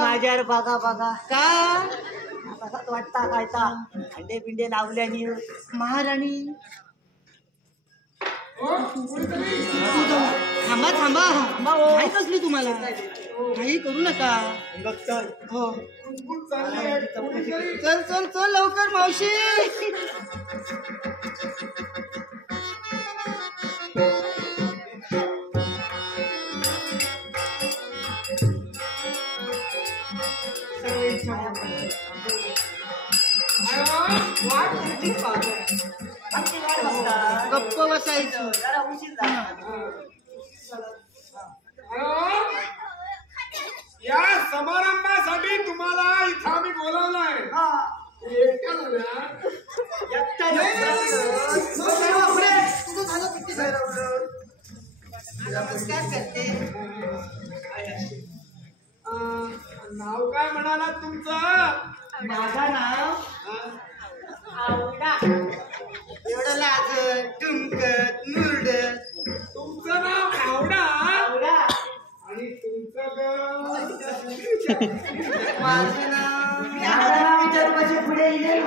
माझ्यावर बघा बघा का तसाच वाटता कायता अंडे बिंडे लावल्यानी महाराणी. थांबा थांबा काय कसली तुम्हाला काही करू नका. हो चल चल चल लवकर मावशी. गप्प बसायचं जरा उशीर झाला. या समारंभासाठी तुम्हाला इथं आम्ही बोलावलंय. नमस्कार करते. नाव काय म्हणाला तुमचं? माझं नाव आवडा. एवढं लाजत टुमकत मुरडत. तुमचं नाव आवडा आवडा आणि तुमचं गाव? माझं नाव विचारपाशी पुढे येईल.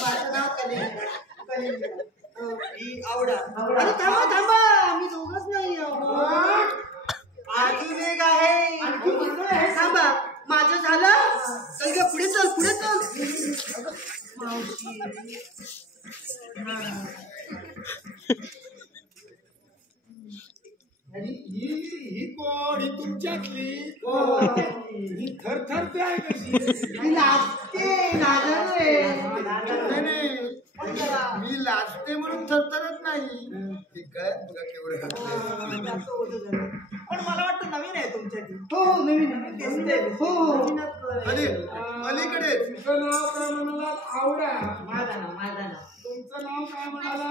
माझं नाव कलेंदर. ही आवडा. अरे थांबा थांबा मी दोघच नाही. अजून एक आहे. थांबा माझं झालं चल ग पुढे चल पुढे चल. मावशी ही कोण? ही तुमच्यातली? ही थरथरते आहे कशी? मी लाजते नाजर. मी लाजते म्हणून थरथरत नाही. काय बघा केवढं. पण मला वाटतं नवीन आहे तुमच्यासाठी. हो नवीन हो अलीकडे. तुमचं नाव काय म्हणाला? आवडा. माझं नाव तुमचं नाव काय म्हणाला?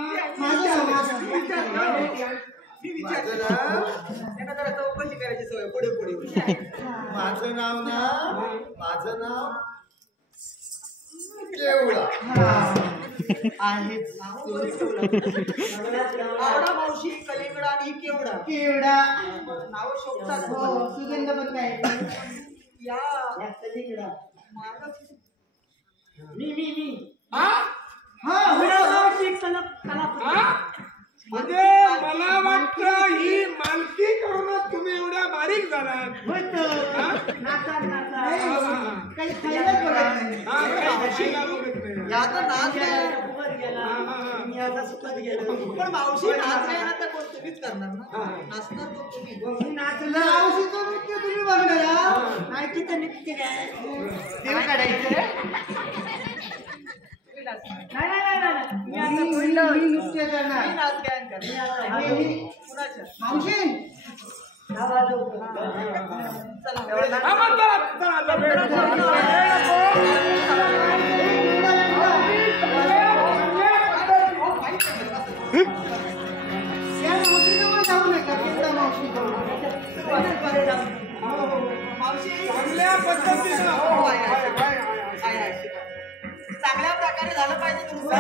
त्यांना जरा चौकशी करायची सवय पुढे पुढे. माझं नाव केवढा आहे. आवडा मावशी कलिंगडा आणि केवडा. केवडा नाव शोभतात. हो सुगंध पण काय या कलिंगडा. मी म्हणजे मला वाटतं ही मालकी करूनच तुम्ही एवढ्या बारीक झालात. पण मावशी नाचणार तर कोण तुम्हीच करणार ना. नाचणार तो तुम्ही. नाचलं मावशीचं नृत्य तुम्ही बघणार. माहिती तर नृत्य काय देव काढायचं. मी नृत्य करणार. मावशी चांगल्या पद्धतीनं चांगल्या प्रकारे झालं पाहिजे तुमचं.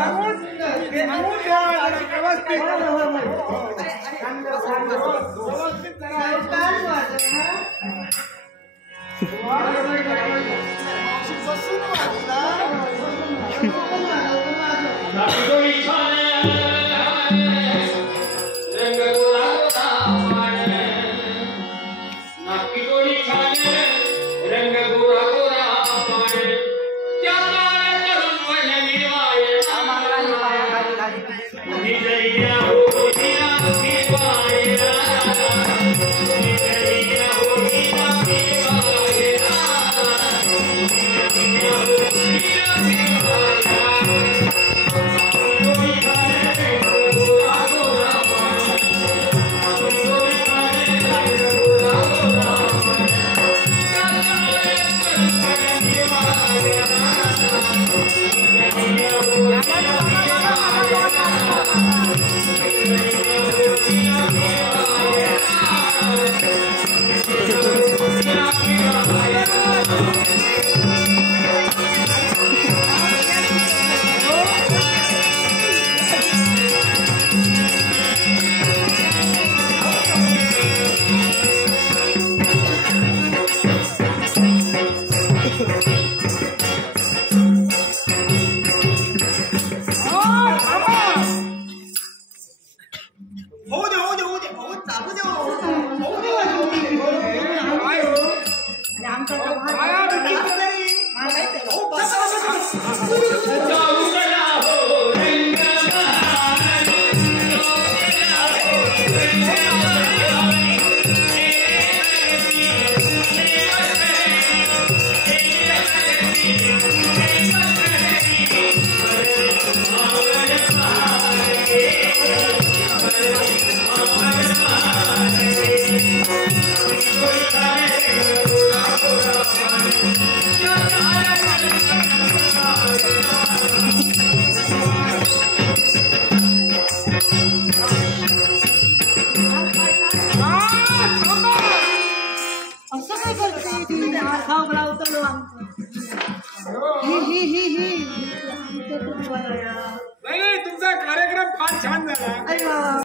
थांबा. असं काय करते खाऊ लावतो आमचं ही ही ही ही